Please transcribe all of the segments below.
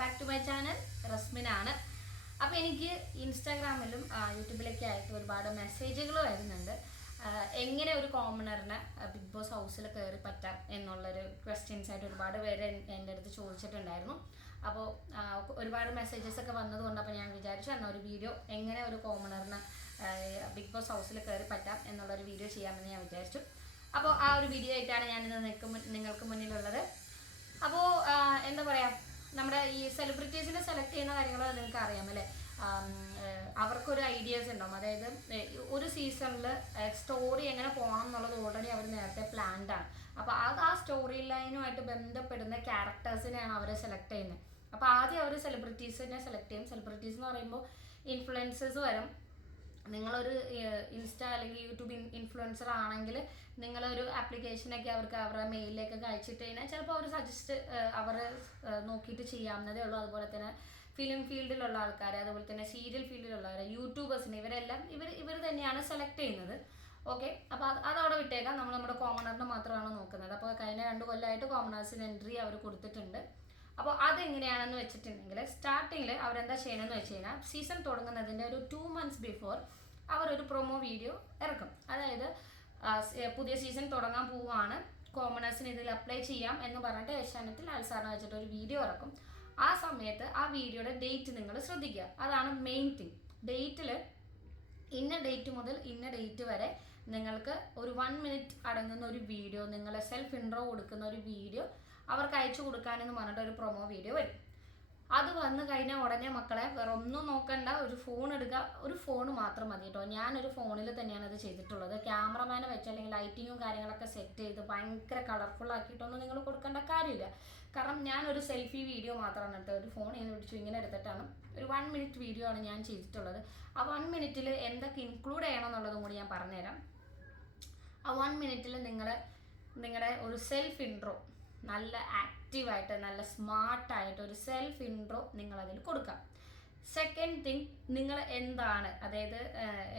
Back to my channel റസ്മിനാണ്. അപ്പോൾ എനിക്ക് ഇൻസ്റ്റാഗ്രാമിലും യൂട്യൂബിലൊക്കെ ആയിട്ട് ഒരുപാട് മെസ്സേജുകൾ വരുന്നുണ്ട്. എങ്ങനെ ഒരു കോമണറിന് ബിഗ് ബോസ് ഹൗസിൽ കയറി പറ്റാം എന്നുള്ളൊരു ക്വസ്റ്റ്യൻസ് ആയിട്ട് ഒരുപാട് പേര് എന്റെ അടുത്ത് ചോദിച്ചിട്ടുണ്ടായിരുന്നു. അപ്പോൾ ഒരുപാട് മെസ്സേജസ് ഒക്കെ വന്നതുകൊണ്ട് അപ്പോൾ ഞാൻ വിചാരിച്ചു എന്നാൽ ഒരു വീഡിയോ എങ്ങനെ ഒരു കോമണറിന് ബിഗ് ബോസ് ഹൗസിൽ കയറി പറ്റാം എന്നുള്ളൊരു വീഡിയോ ചെയ്യാമെന്ന് ഞാൻ വിചാരിച്ചു. അപ്പോൾ ആ ഒരു വീഡിയോ ആയിട്ടാണ് ഞാനിന്ന് നിൽക്കും നിങ്ങൾക്ക് മുന്നിലുള്ളത്. അപ്പോൾ എന്താ പറയുക നമ്മുടെ ഈ സെലിബ്രിറ്റീസിനെ സെലക്ട് ചെയ്യുന്ന കാര്യങ്ങൾ നിങ്ങൾക്ക് അറിയാം അല്ലേ അവർക്കൊരു ഐഡിയാസ് ഉണ്ടാവും. അതായത് ഒരു സീസണിൽ സ്റ്റോറി എങ്ങനെ പോകണം എന്നുള്ളത് ഓൾറെഡി അവർ നേരത്തെ പ്ലാൻഡ് ആണ്. അപ്പോൾ അത് ആ സ്റ്റോറി ലൈനുമായിട്ട് ബന്ധപ്പെടുന്ന ക്യാരക്ടേഴ്സിനെയാണ് അവരെ സെലക്ട് ചെയ്യുന്നത്. അപ്പോൾ ആദ്യം അവർ സെലിബ്രിറ്റീസിനെ സെലക്ട് ചെയ്യും. സെലിബ്രിറ്റീസ് എന്ന് പറയുമ്പോൾ ഇൻഫ്ലുവൻസേഴ്സ് വരും. നിങ്ങളൊരു ഇൻസ്റ്റ അല്ലെങ്കിൽ യൂട്യൂബ് ഇൻഫ്ലുവൻസർ ആണെങ്കിൽ നിങ്ങളൊരു ആപ്ലിക്കേഷനൊക്കെ അവർക്ക് അവരുടെ മെയിലിലേക്കൊക്കെ അയച്ചിട്ട് കഴിഞ്ഞാൽ ചിലപ്പോൾ അവർ സജസ്റ്റ് അവർ നോക്കിയിട്ട് ചെയ്യാവുന്നതേ ഉള്ളൂ. അതുപോലെ തന്നെ ഫിലിം ഫീൽഡിലുള്ള ആൾക്കാർ അതുപോലെ തന്നെ സീരിയൽ ഫീൽഡിലുള്ളവർ യൂട്യൂബേഴ്സിന് ഇവരെല്ലാം ഇവർ ഇവർ തന്നെയാണ് സെലക്ട് ചെയ്യുന്നത്. ഓക്കെ അപ്പോൾ അത് അതവിടെ വിട്ടേക്കാം. നമ്മൾ നമ്മുടെ കോമണറിന് മാത്രമാണ് നോക്കുന്നത്. അപ്പോൾ കഴിഞ്ഞ രണ്ട് കൊല്ലമായിട്ട് കോമണേഴ്സിന് എൻട്രി അവർ കൊടുത്തിട്ടുണ്ട്. അപ്പോൾ അതെങ്ങനെയാണെന്ന് വെച്ചിട്ടുണ്ടെങ്കിൽ സ്റ്റാർട്ടിങ്ങിൽ അവരെന്താ ചെയ്യണമെന്ന് വെച്ച് കഴിഞ്ഞാൽ സീസൺ തുടങ്ങുന്നതിന്റെ ഒരു ടു മന്ത്സ് ബിഫോർ അവർ ഒരു പ്രൊമോ വീഡിയോ ഇറക്കും. അതായത് പുതിയ സീസൺ തുടങ്ങാൻ പോവുകയാണ്. കോമണേഴ്സിന് ഇതിൽ അപ്ലൈ ചെയ്യാം എന്ന് പറഞ്ഞിട്ട് ഏഷ്യാനെറ്റിൽ അൽസാറിനെ വെച്ചിട്ട് ഒരു വീഡിയോ ഇറക്കും. ആ സമയത്ത് ആ വീഡിയോയുടെ ഡേറ്റ് നിങ്ങൾ ശ്രദ്ധിക്കുക. അതാണ് മെയിൻ തിങ് ഡേറ്റിൽ ഇന്ന ഡേറ്റ് മുതൽ ഇന്ന ഡേറ്റ് വരെ നിങ്ങൾക്ക് ഒരു വൺ മിനിറ്റ് അടങ്ങുന്ന ഒരു വീഡിയോ നിങ്ങളെ സെൽഫ് ഇൻട്രോ കൊടുക്കുന്ന ഒരു വീഡിയോ അവർക്ക് അയച്ചു കൊടുക്കാനെന്ന് പറഞ്ഞിട്ട് ഒരു പ്രൊമോ വീഡിയോ വരും. അത് വന്നു കഴിഞ്ഞാൽ ഉടനെ മക്കളെ വേറെ ഒന്നും നോക്കണ്ട ഒരു ഫോൺ എടുക്കുക ഒരു ഫോൺ മാത്രം മതി കേട്ടോ. ഞാനൊരു ഫോണിൽ തന്നെയാണ് ഇത് ചെയ്തിട്ടുള്ളത്. ക്യാമറമാനെ വെച്ച് അല്ലെങ്കിൽ ലൈറ്റിങ്ങും കാര്യങ്ങളൊക്കെ സെറ്റ് ചെയ്ത് ഭയങ്കര കളർഫുൾ ആക്കിയിട്ടൊന്നും നിങ്ങൾ കൊടുക്കേണ്ട കാര്യമില്ല. കാരണം ഞാനൊരു സെൽഫി വീഡിയോ മാത്രമാണ് എടുത്തത്. ഒരു ഫോൺ ഇങ്ങനെ പിടിച്ചു ഇങ്ങനെ എടുത്തിട്ടാണ്. ഒരു വൺ മിനിറ്റ് വീഡിയോ ആണ് ഞാൻ ചെയ്തിട്ടുള്ളത്. ആ വൺ മിനിറ്റിൽ എന്തൊക്കെ ഇൻക്ലൂഡ് ചെയ്യണം എന്നുള്ളതും കൂടി ഞാൻ പറഞ്ഞുതരാം. ആ വൺ മിനിറ്റിൽ നിങ്ങൾ നിങ്ങളുടെ ഒരു സെൽഫ് ഇൻട്രോ നല്ല ആക്റ്റീവായിട്ട് നല്ല സ്മാർട്ടായിട്ട് ഒരു സെൽഫ് ഇൻട്രോ നിങ്ങൾ അതിൽ കൊടുക്കാം. സെക്കൻഡ് തിങ് നിങ്ങൾ എന്താണ് അതായത്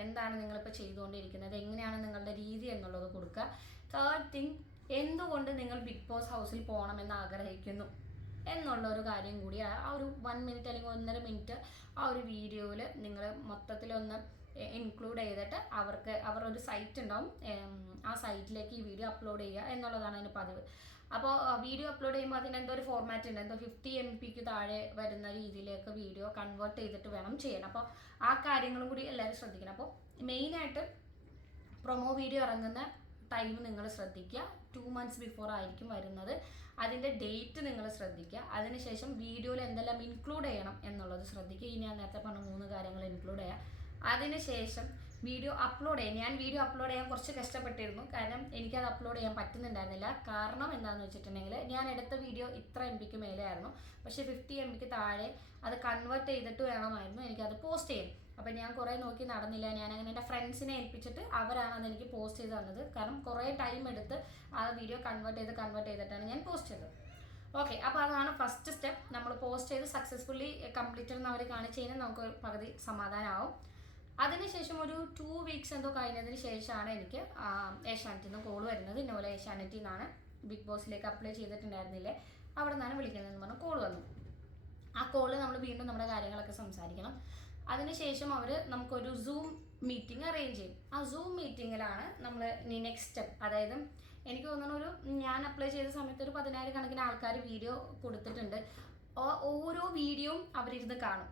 എന്താണ് നിങ്ങളിപ്പോൾ ചെയ്തുകൊണ്ടിരിക്കുന്നത് എങ്ങനെയാണ് നിങ്ങളുടെ രീതി എന്നുള്ളത് കൊടുക്കുക. തേർഡ് തിങ് എന്തുകൊണ്ട് നിങ്ങൾ ബിഗ് ബോസ് ഹൗസിൽ പോകണമെന്ന് ആഗ്രഹിക്കുന്നു എന്നുള്ള ഒരു കാര്യം കൂടി ആ ആ ഒരു വൺ മിനിറ്റ് അല്ലെങ്കിൽ ഒന്നര മിനിറ്റ് ആ ഒരു വീഡിയോയിൽ നിങ്ങൾ മൊത്തത്തിലൊന്ന് ഇൻക്ലൂഡ് ചെയ്തിട്ട് അവർക്ക് അവർ ഒരു സൈറ്റ് ഉണ്ടാവും ആ സൈറ്റിലേക്ക് ഈ വീഡിയോ അപ്ലോഡ് ചെയ്യുക എന്നുള്ളതാണ് അതിന് പതിവ്. അപ്പോൾ വീഡിയോ അപ്ലോഡ് ചെയ്യുമ്പോൾ അതിന് എന്തോ ഒരു ഫോർമാറ്റ് ഉണ്ട്. എന്തോ ഫിഫ്റ്റി എം പിക്ക് താഴെ വരുന്ന രീതിയിലേക്ക് വീഡിയോ കൺവേർട്ട് ചെയ്തിട്ട് വേണം ചെയ്യാൻ. അപ്പോൾ ആ കാര്യങ്ങളും കൂടി എല്ലാവരും ശ്രദ്ധിക്കണം. അപ്പോൾ മെയിനായിട്ട് പ്രൊമോ വീഡിയോ ഇറങ്ങുന്ന ടൈം നിങ്ങൾ ശ്രദ്ധിക്കുക. ടു മന്ത്സ് ബിഫോർ ആയിരിക്കും വരുന്നത്. അതിന്റെ ഡേറ്റ് നിങ്ങൾ ശ്രദ്ധിക്കുക. അതിനുശേഷം വീഡിയോയിൽ എന്തെല്ലാം ഇൻക്ലൂഡ് ചെയ്യണം എന്നുള്ളത് ശ്രദ്ധിക്കുക. ഇനി ഞാൻ നേരത്തെ പറഞ്ഞ മൂന്ന് കാര്യങ്ങൾ ഇൻക്ലൂഡ് ചെയ്യുക അതിനുശേഷം വീഡിയോ അപ്ലോഡ് ചെയ്യാൻ ഞാൻ വീഡിയോ അപ്ലോഡ് ചെയ്യാൻ കുറച്ച് കഷ്ടപ്പെട്ടിരുന്നു. കാരണം എനിക്കത് അപ്ലോഡ് ചെയ്യാൻ പറ്റുന്നുണ്ടായിരുന്നില്ല. കാരണം എന്താണെന്ന് വെച്ചിട്ടുണ്ടെങ്കിൽ ഞാൻ എടുത്ത വീഡിയോ ഇത്ര എം പിക്ക് മേലെയായിരുന്നു. പക്ഷേ ഫിഫ്റ്റി എം പിക്ക് താഴെ അത് കൺവേർട്ട് ചെയ്തിട്ട് വേണമായിരുന്നു എനിക്കത് പോസ്റ്റ് ചെയ്യാൻ. അപ്പം ഞാൻ കുറേ നോക്കി നടന്നില്ല. ഞാൻ അങ്ങനെ എന്റെ ഫ്രണ്ട്സിനെ ഏൽപ്പിച്ചിട്ട് അവരാണ് അത് എനിക്ക് പോസ്റ്റ് ചെയ്ത് തന്നത്. കാരണം കുറേ ടൈം എടുത്ത് ആ വീഡിയോ കൺവേർട്ട് ചെയ്ത് കൺവേർട്ട് ചെയ്തിട്ടാണ് ഞാൻ പോസ്റ്റ് ചെയ്തത്. ഓക്കെ അപ്പോൾ അതാണ് ഫസ്റ്റ് സ്റ്റെപ്പ് നമ്മൾ പോസ്റ്റ് ചെയ്ത് സക്സസ്ഫുള്ളി കംപ്ലീറ്റ് എന്ന് അവർ കാണിച്ച് കഴിഞ്ഞാൽ നമുക്ക് പകുതി സമാധാനമാവും അതിനുശേഷം ഒരു ടു വീക്സ് എന്തോ കഴിഞ്ഞതിന് ശേഷമാണ് എനിക്ക് ഏഷ്യാനെറ്റിൽ നിന്ന് കോൾ വരുന്നത്. ഇന്നോലെ ഏഷ്യാനെറ്റിൽ നിന്നാണ് ബിഗ് ബോസിലേക്ക് അപ്ലൈ ചെയ്തിട്ടുണ്ടായിരുന്നില്ലേ? അവിടെ നിന്നാണ് വിളിക്കുന്നതെന്ന് പറഞ്ഞ കോൾ വന്നു. ആ കോളിൽ നമ്മൾ വീണ്ടും നമ്മുടെ കാര്യങ്ങളൊക്കെ സംസാരിക്കണം. അതിനുശേഷം അവർ നമുക്കൊരു സൂം മീറ്റിംഗ് അറേഞ്ച് ചെയ്യും. ആ സൂം മീറ്റിങ്ങിലാണ് നമ്മൾ ഇനി നെക്സ്റ്റ് സ്റ്റെപ്പ് അതായത് എനിക്ക് തോന്നുന്നു ഒരു ഞാൻ അപ്ലൈ ചെയ്ത സമയത്ത് ഒരു പതിനായിരം കണക്കിന് ആൾക്കാർ വീഡിയോ കൊടുത്തിട്ടുണ്ട് ഓരോ വീഡിയോയും അവരിരുന്ന് കാണും.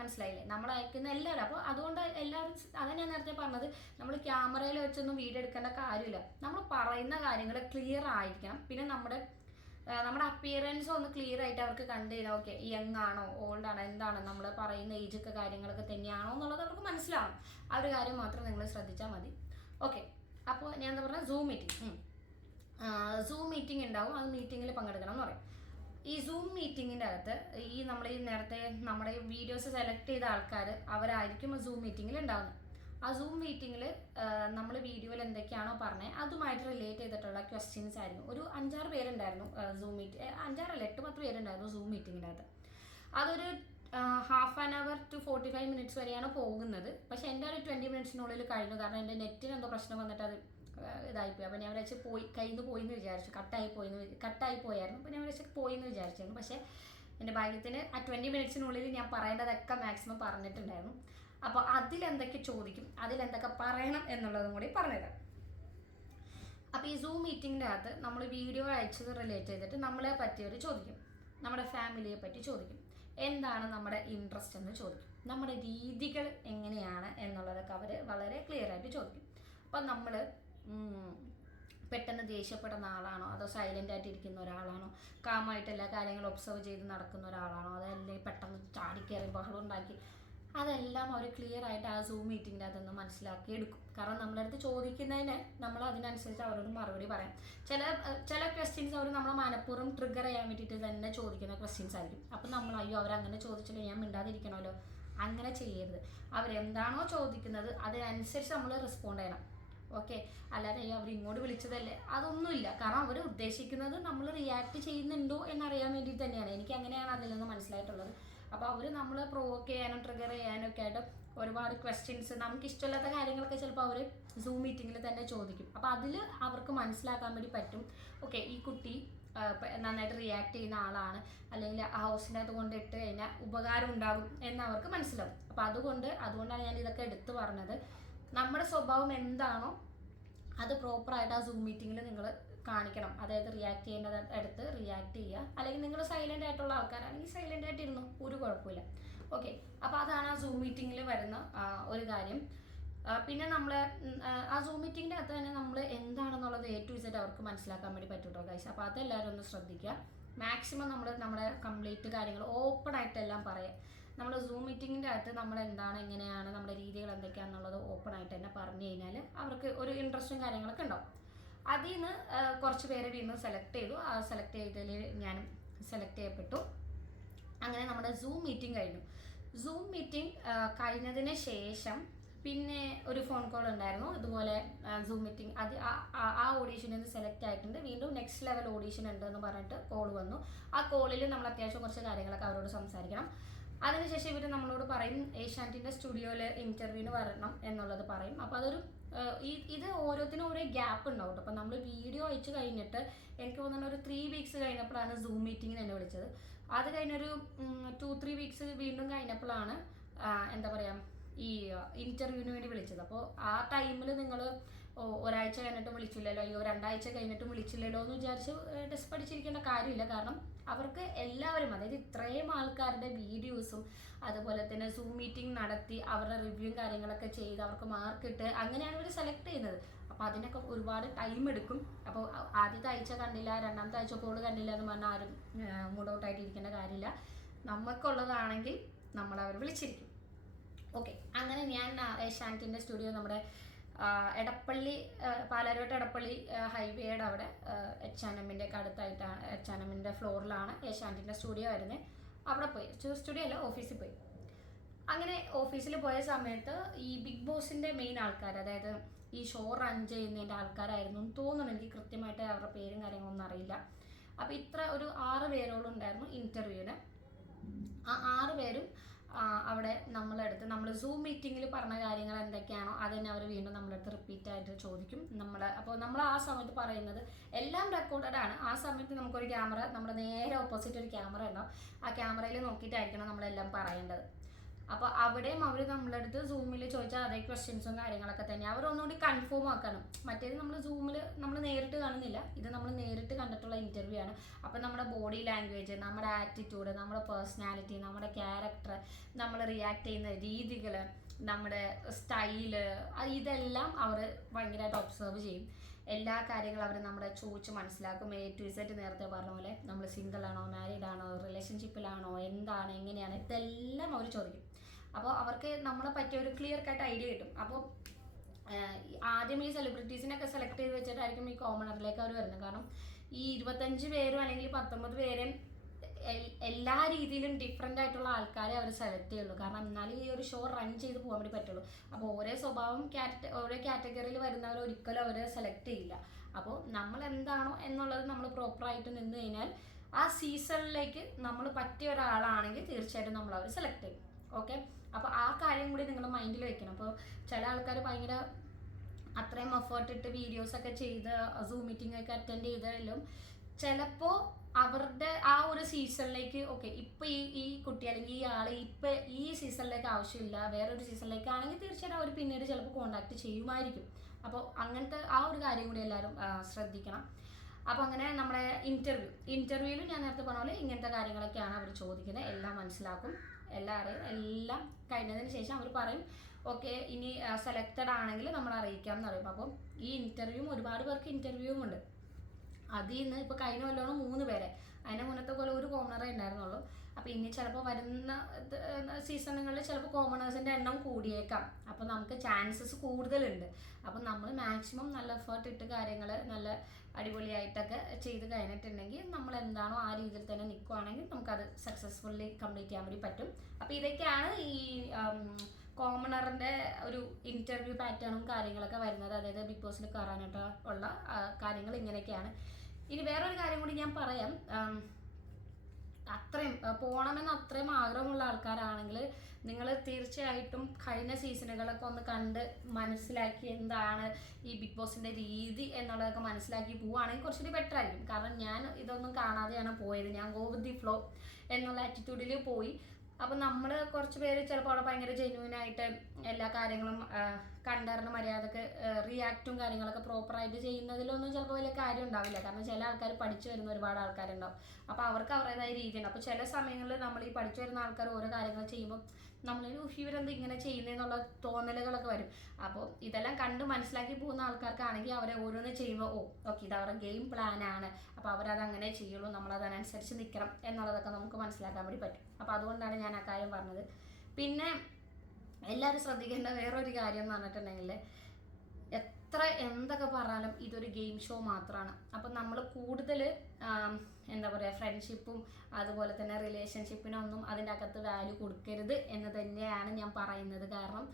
മനസ്സിലായില്ലേ? നമ്മൾ അയക്കുന്ന എല്ലാവരും. അപ്പോൾ അതുകൊണ്ട് എല്ലാവരും അതാണ് ഞാൻ നേരത്തെ പറഞ്ഞത് നമ്മൾ ക്യാമറയിൽ വെച്ചൊന്നും വീഡിയോ എടുക്കേണ്ട കാര്യമില്ല. നമ്മൾ പറയുന്ന കാര്യങ്ങൾ ക്ലിയർ ആയിരിക്കണം. പിന്നെ നമ്മുടെ നമ്മുടെ അപ്പിയറൻസ് ഒന്ന് ക്ലിയർ ആയിട്ട് അവർക്ക് കണ്ടു കഴിഞ്ഞാൽ ഓക്കെ യങ് ആണോ ഓൾഡ് ആണോ എന്താണ് നമ്മൾ പറയുന്ന ഏജ് ഒക്കെ കാര്യങ്ങളൊക്കെ തന്നെയാണോ എന്നുള്ളത് അവർക്ക് മനസ്സിലാവും ആ ഒരു കാര്യം മാത്രം നിങ്ങൾ ശ്രദ്ധിച്ചാൽ മതി. ഓക്കെ അപ്പോൾ ഞാൻ എന്താ പറഞ്ഞാൽ സൂം മീറ്റിംഗ് സൂം മീറ്റിംഗ് ഉണ്ടാവും. അത് മീറ്റിങ്ങിൽ പങ്കെടുക്കണം എന്ന് പറയും. ഈ സൂം മീറ്റിങ്ങിന്റെ അകത്ത് ഈ നമ്മൾ ഈ നേരത്തെ നമ്മുടെ വീഡിയോസ് സെലക്ട് ചെയ്ത ആൾക്കാർ അവരായിരിക്കും സൂം മീറ്റിങ്ങിൽ ഉണ്ടാകുന്നത് ആ സൂം മീറ്റിങ്ങിൽ നമ്മൾ വീഡിയോയിൽ എന്തൊക്കെയാണോ പറഞ്ഞത് അതുമായിട്ട് റിലേറ്റ് ചെയ്തിട്ടുള്ള ക്വസ്റ്റ്യൻസ് ആയിരുന്നു. ഒരു അഞ്ചാറ് പേരുണ്ടായിരുന്നു സൂം മീറ്റ് അഞ്ചാറല്ല എട്ട് പത്ത് പേരുണ്ടായിരുന്നു സൂം മീറ്റിങ്ങിന്റെ അകത്ത്. അതൊരു half an hour to forty five minutes വരെയാണ് പോകുന്നത്. പക്ഷേ എന്റെ ഒരു ട്വന്റി മിനിറ്റ്സിനുള്ളിൽ കഴിഞ്ഞു. കാരണം എന്റെ നെറ്റിന് എന്തോ പ്രശ്നം വന്നിട്ട് അത് അപ്പൊ അപ്പോൾ ഞാൻ വിചാരിച്ച് പോയി കയ്യിൽ പോയി എന്ന് വിചാരിച്ചു. കട്ടായി പോയി കട്ടായി പോയായിരുന്നു. അപ്പോൾ ഞാൻ വിചാരിച്ചു പോയി എന്ന് വിചാരിച്ചിരുന്നു പക്ഷേ എന്റെ ഭാഗ്യത്തിന് ആ ട്വന്റി മിനിറ്റ്സിനുള്ളിൽ ഞാൻ പറയേണ്ടതൊക്കെ മാക്സിമം പറഞ്ഞിട്ടുണ്ടായിരുന്നു. അപ്പോൾ അതിലെന്തൊക്കെ ചോദിക്കും അതിലെന്തൊക്കെ പറയണം എന്നുള്ളതും കൂടി പറഞ്ഞുതരാം. അപ്പോൾ ഈ സൂം മീറ്റിങ്ങിന്റെ അകത്ത് നമ്മൾ വീഡിയോ അയച്ചത് റിലേറ്റ് ചെയ്തിട്ട് നമ്മളെ പറ്റിയവർ ചോദിക്കും. നമ്മുടെ ഫാമിലിയെ പറ്റി ചോദിക്കും. എന്താണ് നമ്മുടെ ഇൻട്രസ്റ്റ് എന്ന് ചോദിക്കും. നമ്മുടെ രീതികൾ എങ്ങനെയാണ് എന്നുള്ളതൊക്കെ അവർ വളരെ ക്ലിയർ ആയിട്ട് ചോദിക്കും. അപ്പം നമ്മൾ പെട്ടെന്ന് ദേഷ്യപ്പെടുന്ന ആളാണോ? അതോ സൈലന്റ് ആയിട്ട് ഇരിക്കുന്ന ഒരാളാണോ? കാമായിട്ട് എല്ലാ കാര്യങ്ങളും ഒബ്സർവ് ചെയ്ത് നടക്കുന്ന ഒരാളാണോ? അതല്ലെങ്കിൽ പെട്ടെന്ന് ചാടിക്കയറി ബഹളം ഉണ്ടാക്കി? അതെല്ലാം അവർ ക്ലിയർ ആയിട്ട് ആ സൂം മീറ്റിങ്ങിന്റെ അതൊന്ന് മനസ്സിലാക്കി എടുക്കും. കാരണം നമ്മളടുത്ത് ചോദിക്കുന്നതിന് നമ്മൾ അതിനനുസരിച്ച് അവരോട് മറുപടി പറയാം. ചില ചില ക്വസ്റ്റ്യൻസ് അവർ നമ്മളെ മനഃപൂർവം ട്രിഗർ ചെയ്യാൻ വേണ്ടിയിട്ട് തന്നെ ചോദിക്കുന്ന ക്വസ്റ്റ്യൻസ് ആയിരിക്കും. അപ്പം നമ്മൾ അയ്യോ അവരങ്ങനെ ചോദിച്ചില്ല? ഞാൻ മിണ്ടാതിരിക്കണമല്ലോ. അങ്ങനെ ചെയ്യരുത്. അവരെന്താണോ ചോദിക്കുന്നത് അതിനനുസരിച്ച് നമ്മൾ റെസ്പോണ്ട് ചെയ്യണം. ഓക്കെ. അല്ലാതെ അവർ ഇങ്ങോട്ട് വിളിച്ചതല്ലേ? അതൊന്നുമില്ല. കാരണം അവർ ഉദ്ദേശിക്കുന്നത് നമ്മൾ റിയാക്ട് ചെയ്യുന്നുണ്ടോ എന്നറിയാൻ വേണ്ടി തന്നെയാണ്. എനിക്ക് അങ്ങനെയാണ് അതിൽ നിന്ന് മനസ്സിലായിട്ടുള്ളത്. അപ്പോൾ അവർ നമ്മളെ പ്രൊവോക്ക് ചെയ്യാനും ട്രിഗർ ചെയ്യാനും ഒക്കെ ആയിട്ട് ഒരുപാട് ക്വസ്റ്റ്യൻസ് നമുക്ക് ഇഷ്ടമില്ലാത്ത കാര്യങ്ങളൊക്കെ ചിലപ്പോൾ അവർ സൂം മീറ്റിങ്ങിൽ തന്നെ ചോദിക്കും. അപ്പോൾ അതിൽ അവർക്ക് മനസ്സിലാക്കാൻ വേണ്ടി പറ്റും. ഓക്കെ ഈ കുട്ടി നന്നായിട്ട് റിയാക്ട് ചെയ്യുന്ന ആളാണ്. അല്ലെങ്കിൽ ആ ഹൗസിനകത്ത് കൊണ്ട് ഇട്ട് കഴിഞ്ഞാൽ ഉപകാരം ഉണ്ടാകും എന്ന് അവർക്ക് മനസ്സിലാവും. അപ്പോൾ അതുകൊണ്ട് അതുകൊണ്ടാണ് ഞാൻ ഇതൊക്കെ എടുത്തു പറഞ്ഞത്. നമ്മുടെ സ്വഭാവം എന്താണോ അത് പ്രോപ്പറായിട്ട് ആ സൂം മീറ്റിങ്ങിൽ നിങ്ങൾ കാണിക്കണം. അതായത് റിയാക്ട് ചെയ്യേണ്ടത് എടുത്ത് റിയാക്ട് ചെയ്യുക. അല്ലെങ്കിൽ നിങ്ങൾ സൈലന്റ് ആയിട്ടുള്ള ആൾക്കാരാണെങ്കിൽ സൈലന്റ് ആയിട്ട് ഇരുന്നു. ഒരു കുഴപ്പമില്ല ഓക്കെ അപ്പോൾ അതാണ് ആ സൂം മീറ്റിങ്ങിൽ വരുന്ന ഒരു കാര്യം. പിന്നെ നമ്മൾ ആ സൂം മീറ്റിങ്ങിന്റെ അകത്ത് തന്നെ നമ്മൾ എന്താണെന്നുള്ളത് എ ടു ഇസഡ് അവർക്ക് മനസ്സിലാക്കാൻ വേണ്ടി പറ്റുള്ളൂ ഗൈസ് അപ്പോൾ അതെല്ലാവരും ഒന്ന് ശ്രദ്ധിക്കുക. മാക്സിമം നമ്മൾ നമ്മുടെ കംപ്ലീറ്റ് കാര്യങ്ങൾ ഓപ്പൺ ആയിട്ടെല്ലാം പറയാം. നമ്മൾ സൂം മീറ്റിങ്ങിന്റെ അകത്ത് നമ്മൾ എന്താണ് എങ്ങനെയാണ് നമ്മുടെ രീതികൾ എന്തൊക്കെയാണെന്നുള്ളത് ഓപ്പൺ ആയിട്ട് തന്നെ പറഞ്ഞു കഴിഞ്ഞാൽ അവർക്ക് ഒരു ഇൻട്രസ്റ്റും കാര്യങ്ങളൊക്കെ ഉണ്ടാവും. അതിൽ നിന്ന് കുറച്ച് പേരെ വീണ്ടും സെലക്ട് ചെയ്തു. ആ സെലക്ട് ചെയ്തതിൽ ഞാനും സെലക്ട് ചെയ്യപ്പെട്ടു. അങ്ങനെ നമ്മുടെ സൂം മീറ്റിംഗ് കഴിഞ്ഞു. സൂം മീറ്റിംഗ് കഴിഞ്ഞതിന് ശേഷം പിന്നെ ഒരു ഫോൺ കോൾ ഉണ്ടായിരുന്നു. ഇതുപോലെ സൂം മീറ്റിംഗ് അത് ആ- ഓഡീഷനിൽ നിന്ന് സെലക്ട് ആയിട്ടുണ്ട്. വീണ്ടും നെക്സ്റ്റ് ലെവൽ ഓഡീഷൻ ഉണ്ട് എന്ന് പറഞ്ഞിട്ട് കോൾ വന്നു. ആ കോളിൽ നമ്മൾ അത്യാവശ്യം കുറച്ച് കാര്യങ്ങളൊക്കെ അവരോട് സംസാരിക്കണം. അതിനുശേഷം ഇവർ നമ്മളോട് പറയും ഏഷ്യാനെറ്റിന്റെ സ്റ്റുഡിയോയിൽ ഇന്റർവ്യൂവിന് വരണം എന്നുള്ളത് പറയും. അപ്പോൾ അതൊരു ഇത് ഓരോത്തിനും ഓരോ ഗ്യാപ്പ് ഉണ്ടാവും അപ്പോൾ നമ്മൾ വീഡിയോ അയച്ചു കഴിഞ്ഞിട്ട് എനിക്ക് തോന്നുന്ന ഒരു ത്രീ വീക്സ് കഴിഞ്ഞപ്പോഴാണ് സൂം മീറ്റിംഗ് എന്നെ വിളിച്ചത്. അത് കഴിഞ്ഞൊരു ടു ത്രീ വീക്സ് വീണ്ടും കഴിഞ്ഞപ്പോഴാണ് എന്താ പറയുക ഈ ഇന്റർവ്യൂവിന് വേണ്ടി വിളിച്ചത്. അപ്പോൾ ആ ടൈമിൽ നിങ്ങൾ ഒരാഴ്ച കഴിഞ്ഞിട്ടും വിളിച്ചില്ലല്ലോ അയ്യോ രണ്ടാഴ്ച കഴിഞ്ഞിട്ടും വിളിച്ചില്ലല്ലോ എന്ന് വിചാരിച്ച് ടെസ്റ്റ് പഠിച്ചിരിക്കേണ്ട കാര്യമില്ല. കാരണം അവർക്ക് എല്ലാവരും അതായത് ഇത്രയും ആൾക്കാരുടെ വീഡിയോസും അതുപോലെ തന്നെ സൂം മീറ്റിംഗ് നടത്തി അവരുടെ റിവ്യൂവും കാര്യങ്ങളൊക്കെ ചെയ്ത് അവർക്ക് മാർക്ക് ഇട്ട് അങ്ങനെയാണ് ഇവർ സെലക്ട് ചെയ്യുന്നത്. അപ്പോൾ അതിനൊക്കെ ഒരുപാട് ടൈം എടുക്കും. അപ്പോൾ ആദ്യത്തെ ആഴ്ച കണ്ടില്ല രണ്ടാമത്തെ ആഴ്ച കോൾ കണ്ടില്ല എന്ന് പറഞ്ഞാൽ ആരും മൂഡ് ഔട്ട് ആയിട്ട് ഇരിക്കേണ്ട കാര്യമില്ല. നമുക്കുള്ളതാണെങ്കിൽ നമ്മൾ അവർ വിളിച്ചിരിക്കും. ഓക്കെ അങ്ങനെ ഞാൻ ഏഷ്യാനെറ്റിന്റെ സ്റ്റുഡിയോ നമ്മുടെ എടപ്പള്ളി പാലാരോട്ട് എടപ്പള്ളി ഹൈവേയുടെ അവിടെ എച്ച് ആൻ എമ്മിന്റെ ഒക്കെ അടുത്തായിട്ടാണ് എച്ച് ആൻ എമ്മിന്റെ ഫ്ലോറിലാണ് ഏഷ്യാനെറ്റിന്റെ സ്റ്റുഡിയോ വരുന്നത് അവിടെ പോയി. സ്റ്റുഡിയോ അല്ല ഓഫീസിൽ പോയി. അങ്ങനെ ഓഫീസിൽ പോയ സമയത്ത് ഈ ബിഗ് ബോസിന്റെ മെയിൻ ആൾക്കാർ അതായത് ഈ ഷോ റൺ ചെയ്യുന്നതിന്റെ ആൾക്കാരായിരുന്നു എന്ന് തോന്നുന്നു. എനിക്ക് കൃത്യമായിട്ട് അവരുടെ പേരും കാര്യങ്ങളൊന്നും അറിയില്ല. അപ്പോൾ ഇത്ര ഒരു ആറ് പേരോളം ഉണ്ടായിരുന്നു ഇന്റർവ്യൂവിന് ആ ആറ് പേരും അവിടെ നമ്മളെടുത്ത് നമ്മൾ സൂം മീറ്റിങ്ങിൽ പറഞ്ഞ കാര്യങ്ങൾ എന്തൊക്കെയാണോ അത് തന്നെ അവർ വീണ്ടും നമ്മളെടുത്ത് റിപ്പീറ്റ് ആയിട്ട് ചോദിക്കും. നമ്മൾ അപ്പോൾ നമ്മൾ ആ സമയത്ത് പറയുന്നത് എല്ലാം റെക്കോർഡഡ് ആണ്. ആ സമയത്ത് നമുക്കൊരു ക്യാമറ നമ്മുടെ നേരെ ഓപ്പോസിറ്റ് ഒരു ക്യാമറ ഉണ്ടാവും. ആ ക്യാമറയിൽ നോക്കിയിട്ടായിരിക്കണം നമ്മളെല്ലാം പറയേണ്ടത്. അപ്പോൾ അവിടെയും അവർ നമ്മളടുത്ത് സൂമിൽ ചോദിച്ചാൽ അതേ ക്വസ്റ്റ്യൻസും കാര്യങ്ങളൊക്കെ തന്നെ. അവർ ഒന്നുകൂടി കൺഫേം ആക്കണം. മറ്റേത് നമ്മൾ സൂമിൽ നമ്മൾ നേരിട്ട് കാണുന്നില്ല. ഇത് നമ്മൾ നേരിട്ട് കണ്ടിട്ടുള്ള ഇന്റർവ്യൂ ആണ്. അപ്പോൾ നമ്മുടെ ബോഡി ലാംഗ്വേജ് നമ്മുടെ ആറ്റിറ്റ്യൂഡ് നമ്മുടെ പേഴ്സണാലിറ്റി നമ്മുടെ ക്യാരക്ടർ നമ്മൾ റിയാക്ട് ചെയ്യുന്ന രീതികൾ നമ്മുടെ സ്റ്റൈൽ ഇതെല്ലാം അവർ ഭയങ്കരമായിട്ട് ഒബ്സർവ് ചെയ്യും. എല്ലാ കാര്യങ്ങളും അവർ നമ്മുടെ ചോദിച്ച് മനസ്സിലാക്കും. എ ടു ഇസെറ്റ് നേരത്തെ പറഞ്ഞ പോലെ നമ്മൾ സിംഗിൾ ആണോ മാരീഡ് ആണോ റിലേഷൻഷിപ്പിലാണോ എന്താണ് എങ്ങനെയാണ് ഇതെല്ലാം അവർ ചോദിക്കും. അപ്പോൾ അവർക്ക് നമ്മളെ പറ്റിയ ഒരു ക്ലിയർ കട്ട് ഐഡിയ കിട്ടും. അപ്പോൾ ആദ്യം ഈ സെലിബ്രിറ്റീസിനൊക്കെ സെലക്ട് ചെയ്ത് വെച്ചിട്ടായിരിക്കും ഈ കോമണറിലേക്ക് അവർ വരുന്നത്. കാരണം ഈ ഇരുപത്തഞ്ച് പേരും അല്ലെങ്കിൽ പത്തൊമ്പത് പേരും എല്ലാ രീതിയിലും ഡിഫറെന്റ് ആയിട്ടുള്ള ആൾക്കാരെ അവർ സെലക്ട് ചെയ്യുള്ളൂ. കാരണം എന്നാലും ഈ ഒരു ഷോ റൺ ചെയ്ത് പോകാൻ വേണ്ടി പറ്റുള്ളൂ. അപ്പോൾ ഓരോ സ്വഭാവം കാറ്റ ഓരോ കാറ്റഗറിയിൽ വരുന്നവർ ഒരിക്കലും അവരെ സെലക്ട് ചെയ്യില്ല. അപ്പോൾ നമ്മൾ എന്താണോ എന്നുള്ളത് നമ്മൾ പ്രോപ്പറായിട്ട് നിന്ന് കഴിഞ്ഞാൽ ആ സീസണിലേക്ക് നമ്മൾ പറ്റിയ ഒരാളാണെങ്കിൽ തീർച്ചയായിട്ടും നമ്മൾ അവർ സെലക്ട് ചെയ്യും. ഓക്കെ അപ്പോൾ ആ കാര്യം കൂടി നിങ്ങൾ മൈൻഡിൽ വെക്കണം. അപ്പോൾ ചില ആൾക്കാർ ഭയങ്കര അത്രയും എഫേർട്ട് ഇട്ട് വീഡിയോസ് ഒക്കെ ചെയ്ത് സൂം മീറ്റിംഗ് ഒക്കെ അറ്റൻഡ് ചെയ്താലും ചിലപ്പോ അവരുടെ ആ ഒരു സീസണിലേക്ക് ഓക്കെ ഇപ്പൊ ഈ ഈ കുട്ടി അല്ലെങ്കിൽ ഈ ആൾ ഇപ്പൊ ഈ സീസണിലേക്ക് ആവശ്യമില്ല വേറൊരു സീസണിലേക്ക് ആണെങ്കിൽ തീർച്ചയായിട്ടും അവർ പിന്നീട് ചിലപ്പോൾ കോണ്ടാക്ട് ചെയ്യുമായിരിക്കും. അപ്പോൾ അങ്ങനത്തെ ആ ഒരു കാര്യം കൂടി എല്ലാവരും ശ്രദ്ധിക്കണം. അപ്പോൾ അങ്ങനെ നമ്മുടെ ഇന്റർവ്യൂ ഇന്റർവ്യൂവിൽ ഞാൻ നേരത്തെ പറഞ്ഞ പോലെ ഇങ്ങനത്തെ കാര്യങ്ങളൊക്കെയാണ് അവർ ചോദിക്കുന്നത് എല്ലാം മനസ്സിലാക്കും. എല്ലാം അറിയും. എല്ലാം കഴിഞ്ഞതിന് ശേഷം അവർ പറയും ഓക്കെ ഇനി സെലക്റ്റഡ് ആണെങ്കിൽ നമ്മൾ അറിയിക്കാം എന്ന് പറയും. അപ്പം ഈ ഇന്റർവ്യൂവും ഒരുപാട് പേർക്ക് ഇന്റർവ്യൂവും ഉണ്ട്. അതിൽ നിന്ന് ഇപ്പോൾ കഴിഞ്ഞ കൊല്ലമാണ് മൂന്ന് പേരെ. അതിന് മുന്നത്തെ പോലെ ഒരു കോമണറേ ഉണ്ടായിരുന്നുള്ളൂ. അപ്പോൾ ഇനി ചിലപ്പോൾ വരുന്ന സീസണുകളിൽ ചിലപ്പോൾ കോമണേഴ്സിന്റെ എണ്ണം കൂടിയേക്കാം. അപ്പോൾ നമുക്ക് ചാൻസസ് കൂടുതലുണ്ട്. അപ്പോൾ നമ്മൾ മാക്സിമം നല്ല എഫേർട്ട് ഇട്ട് കാര്യങ്ങൾ നല്ല അടിപൊളിയായിട്ടൊക്കെ ചെയ്ത് കഴിഞ്ഞിട്ടുണ്ടെങ്കിൽ നമ്മൾ എന്താണോ ആ രീതിയിൽ തന്നെ നിൽക്കുവാണെങ്കിൽ നമുക്കത് സക്സസ്ഫുള്ളി കംപ്ലീറ്റ് ചെയ്യാൻ വേണ്ടി പറ്റും. അപ്പോൾ ഇതൊക്കെയാണ് ഈ കോമണറിന്റെ ഒരു ഇന്റർവ്യൂ പാറ്റേണും കാര്യങ്ങളൊക്കെ വരുന്നത്. അതായത് ബിഗ് ബോസിൽ കയറാനായിട്ട് ഉള്ള കാര്യങ്ങൾ ഇങ്ങനെയൊക്കെയാണ്. ഇനി വേറൊരു കാര്യം കൂടി ഞാൻ പറയാം. അത്രയും പോകണമെന്ന് അത്രയും ആഗ്രഹമുള്ള ആൾക്കാരാണെങ്കിൽ നിങ്ങൾ തീർച്ചയായിട്ടും കഴിഞ്ഞ സീസണുകളൊക്കെ ഒന്ന് കണ്ട് മനസ്സിലാക്കി എന്താണ് ഈ ബിഗ് ബോസിന്റെ രീതി എന്നുള്ളതൊക്കെ മനസ്സിലാക്കി പോവുകയാണെങ്കിൽ കുറച്ചുകൂടി ബെറ്റർ ആയിരിക്കും. കാരണം ഞാൻ ഇതൊന്നും കാണാതെയാണ് പോയത്. ഞാൻ ഗോ ദി ഫ്ലോ എന്നുള്ള ആറ്റിറ്റ്യൂഡിൽ പോയി. അപ്പം നമ്മൾ കുറച്ച് പേര് ചിലപ്പോൾ അവിടെ ഭയങ്കര ജെന്യൂൻ ആയിട്ട് എല്ലാ കാര്യങ്ങളും കണ്ടറിന് മര്യാദയ്ക്ക് റിയാക്റ്റും കാര്യങ്ങളൊക്കെ പ്രോപ്പറായിട്ട് ചെയ്യുന്നതിലൊന്നും ചിലപ്പോൾ വലിയ കാര്യം ഉണ്ടാവില്ല. കാരണം ചില ആൾക്കാർ പഠിച്ചു വരുന്ന ഒരുപാട് ആൾക്കാരുണ്ടാവും. അപ്പോൾ അവർക്ക് അവരുടേതായ രീതിയുണ്ട്. അപ്പോൾ ചില സമയങ്ങളിൽ നമ്മൾ ഈ പഠിച്ചു വരുന്ന ആൾക്കാർ ഓരോ കാര്യങ്ങൾ ചെയ്യുമ്പോൾ നമ്മൾ ഇവരെന്ത് ഇങ്ങനെ ചെയ്യുന്നതെന്നുള്ള തോന്നലുകളൊക്കെ വരും. അപ്പോൾ ഇതെല്ലാം കണ്ട് മനസ്സിലാക്കി പോകുന്ന ആൾക്കാർക്കാണെങ്കിൽ അവരെ ഓരോന്ന് ചെയ്യുമ്പോൾ ഓ ഓക്കെ ഇത് അവരുടെ ഗെയിം പ്ലാൻ ആണ്. അപ്പോൾ അവരത് അങ്ങനെ ചെയ്യുള്ളൂ നമ്മൾ അതനുസരിച്ച് നിൽക്കണം എന്നുള്ളതൊക്കെ നമുക്ക് മനസ്സിലാക്കാൻ വേണ്ടി പറ്റും. അപ്പോൾ അതുകൊണ്ടാണ് ഞാൻ ആ കാര്യം പറഞ്ഞത്. പിന്നെ എല്ലാവരും ശ്രദ്ധിക്കേണ്ട വേറൊരു കാര്യം എന്ന് പറഞ്ഞിട്ടുണ്ടെങ്കിൽ എത്ര എന്തൊക്കെ പറഞ്ഞാലും ഇതൊരു ഗെയിം ഷോ മാത്രമാണ് അപ്പം നമ്മൾ കൂടുതൽ എന്താ പറയുക ഫ്രണ്ട്ഷിപ്പും അതുപോലെ തന്നെ റിലേഷൻഷിപ്പിനൊന്നും അതിന്റെ അകത്ത് വാല്യൂ കൊടുക്കരുത് എന്ന് തന്നെയാണ് ഞാൻ പറയുന്നത്. കാരണം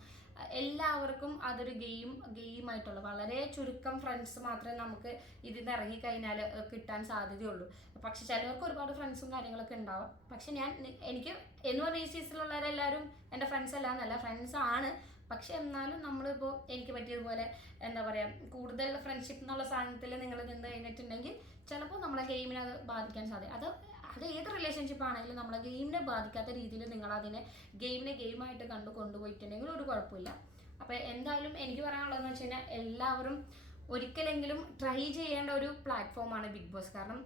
എല്ലാവർക്കും അതൊരു ഗെയിം ഗെയിമായിട്ടുള്ള വളരെ ചുരുക്കം ഫ്രണ്ട്സ് മാത്രമേ നമുക്ക് ഇതിൽ നിന്ന് ഇറങ്ങിക്കഴിഞ്ഞാൽ കിട്ടാൻ സാധ്യതയുള്ളൂ. പക്ഷെ ചിലവർക്ക് ഒരുപാട് ഫ്രണ്ട്സും കാര്യങ്ങളൊക്കെ ഉണ്ടാവാം. പക്ഷെ ഞാൻ എനിക്ക് എന്ന് പറഞ്ഞ ഈ സീസണിലുള്ളവരെല്ലാവരും എന്റെ ഫ്രണ്ട്സ് അല്ല എന്നല്ല ഫ്രണ്ട്സ് ആണ്. പക്ഷെ എന്നാലും നമ്മളിപ്പോൾ എനിക്ക് പറ്റിയതുപോലെ എന്താ പറയുക കൂടുതൽ ഫ്രണ്ട്ഷിപ്പ് എന്നുള്ള സാധനത്തിൽ നിങ്ങൾ നിന്ന് കഴിഞ്ഞിട്ടുണ്ടെങ്കിൽ ചിലപ്പോൾ നമ്മളെ ഗെയിമിനെ അത് ബാധിക്കാൻ സാധ്യത അത് അത് ഏത് റിലേഷൻഷിപ്പ് ആണെങ്കിലും നമ്മളെ ഗെയിമിനെ ബാധിക്കാത്ത രീതിയിൽ നിങ്ങൾ അതിനെ ഗെയിമിനെ ഗെയിമായിട്ട് കണ്ടു കൊണ്ടുപോയിട്ടുണ്ടെങ്കിൽ ഒരു കുഴപ്പമില്ല. അപ്പോൾ എന്തായാലും എനിക്ക് പറയാനുള്ളതെന്ന് വെച്ച് കഴിഞ്ഞാൽ എല്ലാവരും ഒരിക്കലെങ്കിലും ട്രൈ ചെയ്യേണ്ട ഒരു പ്ലാറ്റ്ഫോമാണ് ബിഗ് ബോസ് കാരണം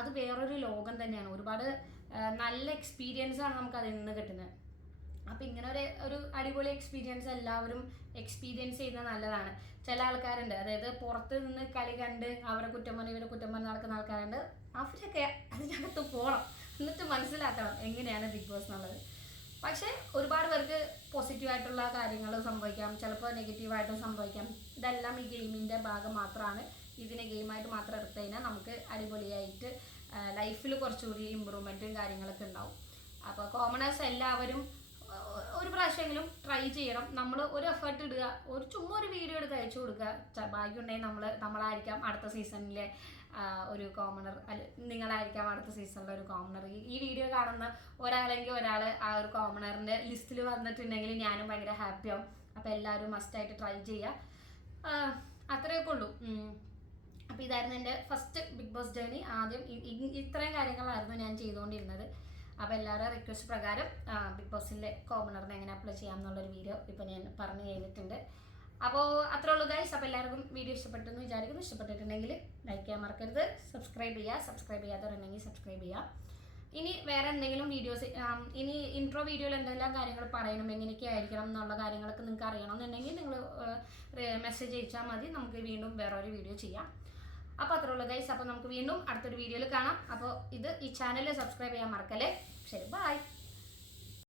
അത് വേറൊരു ലോകം തന്നെയാണ്. ഒരുപാട് നല്ല എക്സ്പീരിയൻസ് ആണ് നമുക്ക് അതിൽ നിന്ന് കിട്ടുന്നത്. അപ്പം ഇങ്ങനെ ഒരു ഒരു അടിപൊളി എക്സ്പീരിയൻസ് എല്ലാവരും എക്സ്പീരിയൻസ് ചെയ്യുന്നത് നല്ലതാണ്. ചില ആൾക്കാരുണ്ട് അതായത് പുറത്ത് നിന്ന് കളി കണ്ട് അവരെ കുറ്റം പറഞ്ഞ് ഇവരെ കുറ്റം പറഞ്ഞ് നടക്കുന്ന ആൾക്കാരുണ്ട്. അവരൊക്കെ അതിനകത്ത് പോകണം എന്നിട്ട് മനസ്സിലാക്കണം എങ്ങനെയാണ് ബിഗ് ബോസ് എന്നുള്ളത്. പക്ഷേ ഒരുപാട് പേർക്ക് പോസിറ്റീവായിട്ടുള്ള കാര്യങ്ങൾ സംഭവിക്കാം. ചിലപ്പോൾ നെഗറ്റീവായിട്ടും സംഭവിക്കാം. ഇതെല്ലാം ഈ ഗെയിമിന്റെ ഭാഗം മാത്രമാണ് ഇതിനെ ഗെയിമായിട്ട് മാത്രം എടുത്തു കഴിഞ്ഞാൽ നമുക്ക് അടിപൊളിയായിട്ട് ലൈഫിൽ കുറച്ചുകൂടി ഇമ്പ്രൂവ്മെന്റും കാര്യങ്ങളൊക്കെ ഉണ്ടാവും. അപ്പോൾ കോമണേഴ്സ് എല്ലാവരും ഒരു പ്രാവശ്യമെങ്കിലും ട്രൈ ചെയ്യണം. നമ്മൾ ഒരു എഫേർട്ട് ഇടുക ഒരു ചുമ്മാ ഒരു വീഡിയോ എടുത്ത് അയച്ചു കൊടുക്കുക. ഭാഗ്യമുണ്ടെങ്കിൽ നമ്മൾ നമ്മളായിരിക്കാം അടുത്ത സീസണിലെ ഒരു കോമണർ അല്ല നിങ്ങളായിരിക്കാം അടുത്ത സീസണിലെ ഒരു കോമണർ ഈ വീഡിയോ കാണുന്ന ഒരാളെങ്കിൽ ഒരാൾ ആ ഒരു കോമണറിന്റെ ലിസ്റ്റിൽ വന്നിട്ടുണ്ടെങ്കിൽ ഞാനും ഭയങ്കര ഹാപ്പിയാവും അപ്പോൾ എല്ലാവരും മസ്റ്റായിട്ട് ട്രൈ ചെയ്യുക. അത്രയൊക്കെ ഉള്ളൂ. അപ്പോൾ ഇതായിരുന്നു എന്റെ ഫസ്റ്റ് ബിഗ് ബോസ് ജേണി ആദ്യം ഇത്രയും കാര്യങ്ങളായിരുന്നു ഞാൻ ചെയ്തുകൊണ്ടിരുന്നത്. അപ്പോൾ എല്ലാവരുടെ റിക്വസ്റ്റ് പ്രകാരം ബിഗ് ബോസിന്റെ കോമണറിനെ എങ്ങനെ അപ്ലൈ ചെയ്യാം എന്നുള്ളൊരു വീഡിയോ ഇപ്പോൾ ഞാൻ പറഞ്ഞു കഴിഞ്ഞിട്ടുണ്ട്. അപ്പോൾ അത്രേ ഉള്ളൂ ഗൈസ് അപ്പോൾ എല്ലാവർക്കും വീഡിയോ ഇഷ്ടപ്പെട്ടെന്ന് വിചാരിക്കുന്നു. ഇഷ്ടപ്പെട്ടിട്ടുണ്ടെങ്കിൽ ലൈക്ക് ചെയ്യാൻ മറക്കരുത്. സബ്സ്ക്രൈബ് ചെയ്യുക. സബ്സ്ക്രൈബ് ചെയ്യാത്തവരുണ്ടെങ്കിൽ സബ്സ്ക്രൈബ് ചെയ്യുക. ഇനി വേറെ എന്തെങ്കിലും വീഡിയോസ് ഇനി ഇൻട്രോ വീഡിയോയിൽ എന്തെല്ലാം കാര്യങ്ങൾ പറയണം എങ്ങനെയൊക്കെ ആയിരിക്കണം എന്നുള്ള കാര്യങ്ങളൊക്കെ നിങ്ങൾക്ക് അറിയണമെന്നുണ്ടെങ്കിൽ നിങ്ങൾ മെസ്സേജ് അയച്ചാൽ മതി. നമുക്ക് വീണ്ടും വേറൊരു വീഡിയോ ചെയ്യാം. അപ്പോൾ അത്രേ ഉള്ളൂ ഗൈസ് അപ്പോൾ നമുക്ക് വീണ്ടും അടുത്തൊരു വീഡിയോയിൽ കാണാം. അപ്പോൾ ഇത് ഈ ചാനൽ സബ്സ്ക്രൈബ് ചെയ്യാൻ മറക്കല്ലേ? ശരി ബൈ